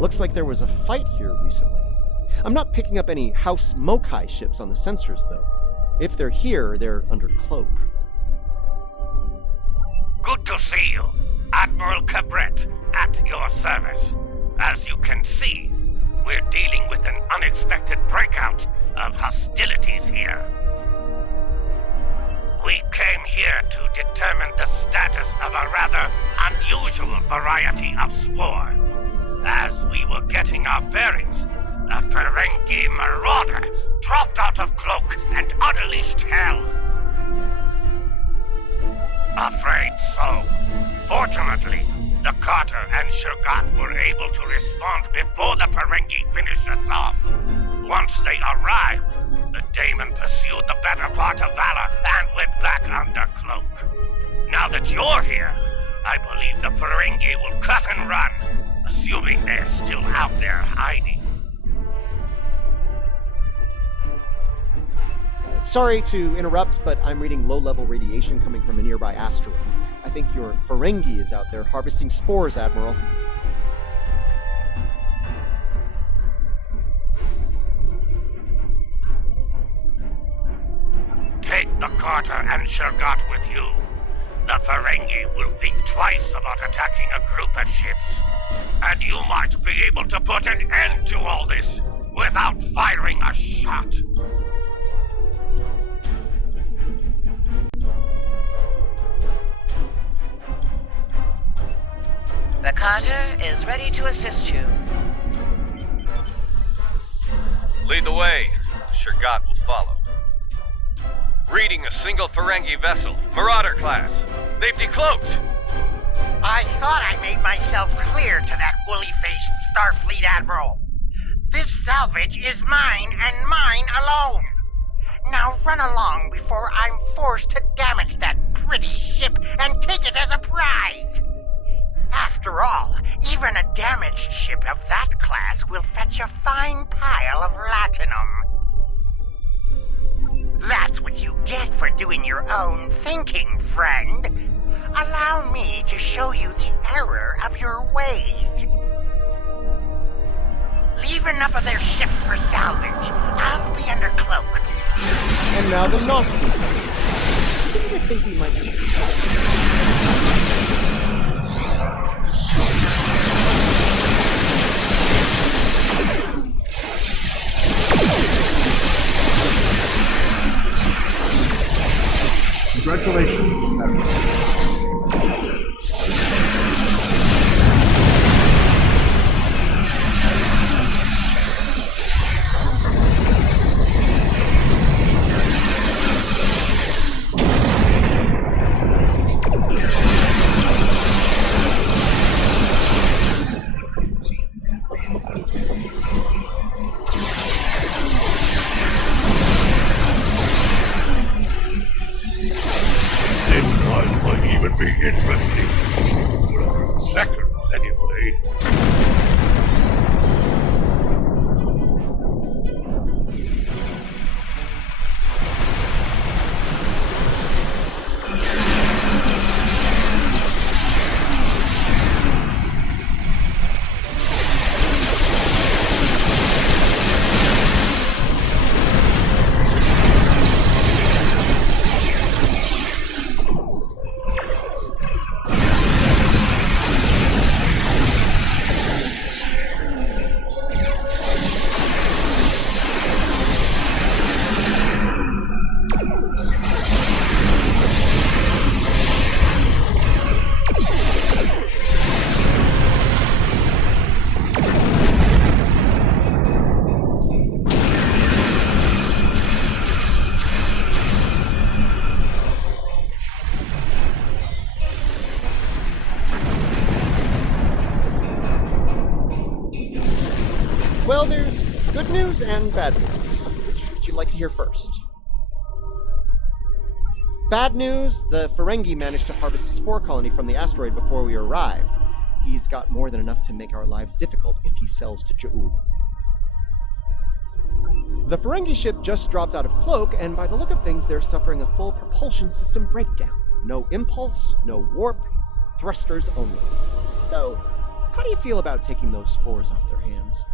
Looks like there was a fight here recently. I'm not picking up any House Mokai ships on the sensors, though. If they're here, they're under cloak. Good to see you. Admiral Cabret, at your service. As you can see, we're dealing with an unexpected breakout of hostilities here. We came here to determine the status of a rather unusual variety of spore. As we were getting our bearings, a Ferengi marauder dropped out of cloak and unleashed hell. Afraid so. Fortunately, the Carter and Shurgat were able to respond before the Ferengi finished us off. Once they arrived, the Daemon pursued the better part of Valor and went back under cloak. Now that you're here, I believe the Ferengi will cut and run, assuming they're still out there hiding. Sorry to interrupt, but I'm reading low-level radiation coming from a nearby asteroid. I think your Ferengi is out there harvesting spores, Admiral. Take the Carter and Shurgat with you. The Ferengi will think twice about attacking a group of ships. And you might be able to put an end to all this without firing a shot. The Carter is ready to assist you. Lead the way. Shurgat will follow. Reading a single Ferengi vessel, Marauder class. They've decloaked. I thought I made myself clear to that woolly-faced Starfleet Admiral. This salvage is mine and mine alone. Now run along before I'm forced to damage that pretty ship and take it as a prize. After all, even a damaged ship of that class will fetch a fine pile of latinum. That's what you get for doing your own thinking, friend. Allow me to show you the error of your ways. Leave enough of their ships for salvage. I'll be under cloak. And now the Nosky. I think we might be. Congratulations. Interesting. Seconds, anyway. Well, there's good news and bad news. Which would you like to hear first? Bad news, the Ferengi managed to harvest a spore colony from the asteroid before we arrived. He's got more than enough to make our lives difficult if he sells to Ja'ul. The Ferengi ship just dropped out of cloak, and by the look of things, they're suffering a full propulsion system breakdown. No impulse, no warp, thrusters only. So, How do you feel about taking those spores off their hands?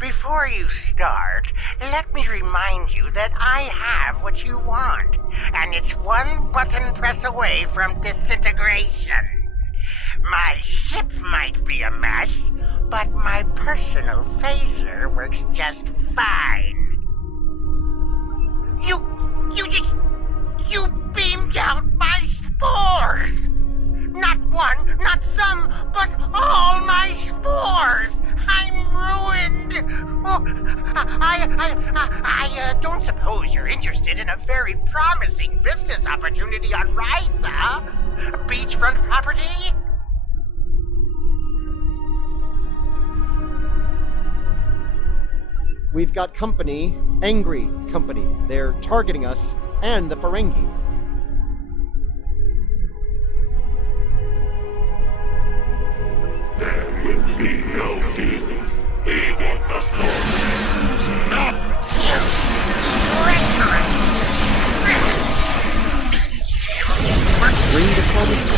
Before you start, let me remind you that I have what you want, and it's one button press away from disintegration. My ship might be a mess, but my personal phaser works just fine. You beamed out my spores! Not one, not some, but all my spores! I'm ruined! Oh, I don't suppose you're interested in a very promising business opportunity on Ryza? Beachfront property? We've got company, angry company. They're targeting us and the Ferengi. There will be no deal. We want the story. Not you! Treacherous! Bring diplomacy.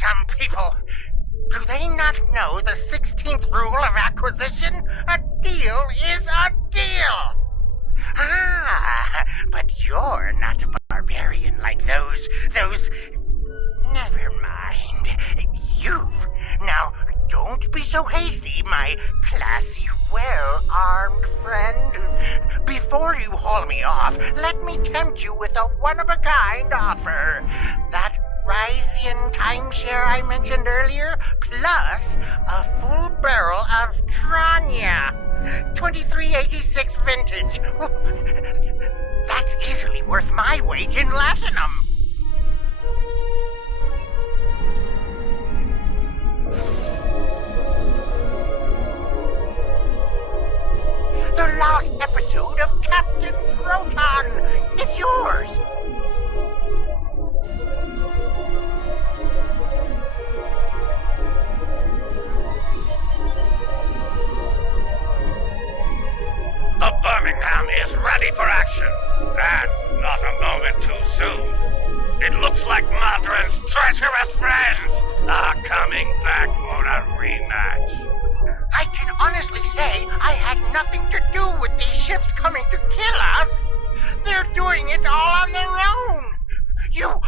Some people. Do they not know the 16th rule of acquisition? A deal is a deal! Ah, but you're not a barbarian like those... Never mind. You. Now, don't be so hasty, my classy, well-armed friend. Before you haul me off, let me tempt you with a one-of-a-kind offer. That Ryzian timeshare I mentioned earlier, plus a full barrel of Tranya. 2386 vintage. That's easily worth my weight in latinum. The last episode of Captain Proton. It's yours. The Birmingham is ready for action, and not a moment too soon. It looks like Madron's treacherous friends are coming back for a rematch. I can honestly say I had nothing to do with these ships coming to kill us. They're doing it all on their own. You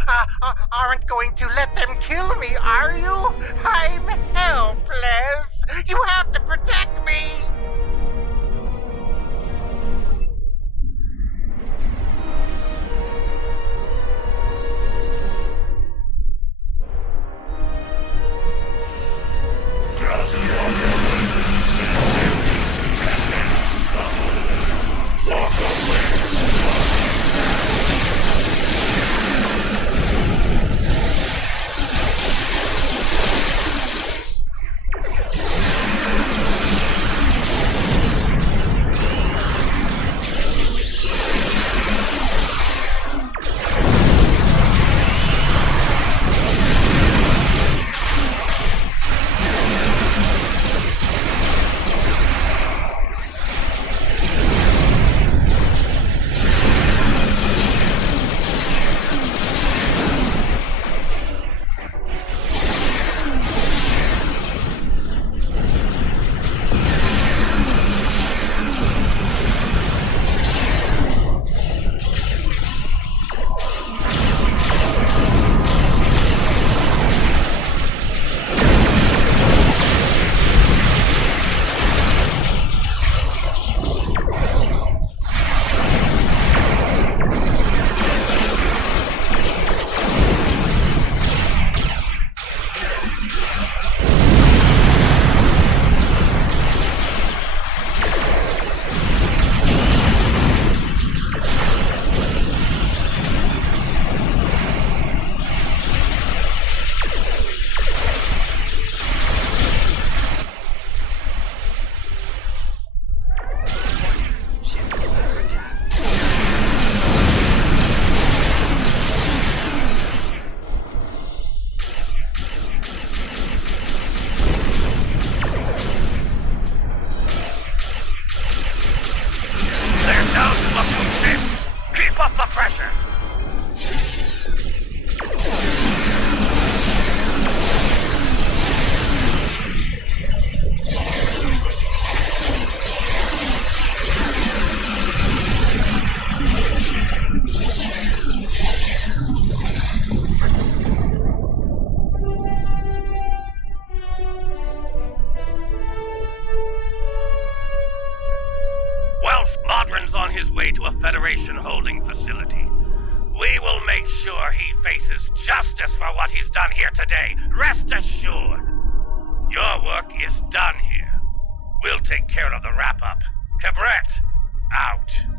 aren't going to let them kill me, are you? I'm helpless. You have to protect me. Just walk away. Ramp up the pressure! Modron's on his way to a Federation holding facility. We will make sure he faces justice for what he's done here today. Rest assured. Your work is done here. We'll take care of the wrap-up. Cabret, out.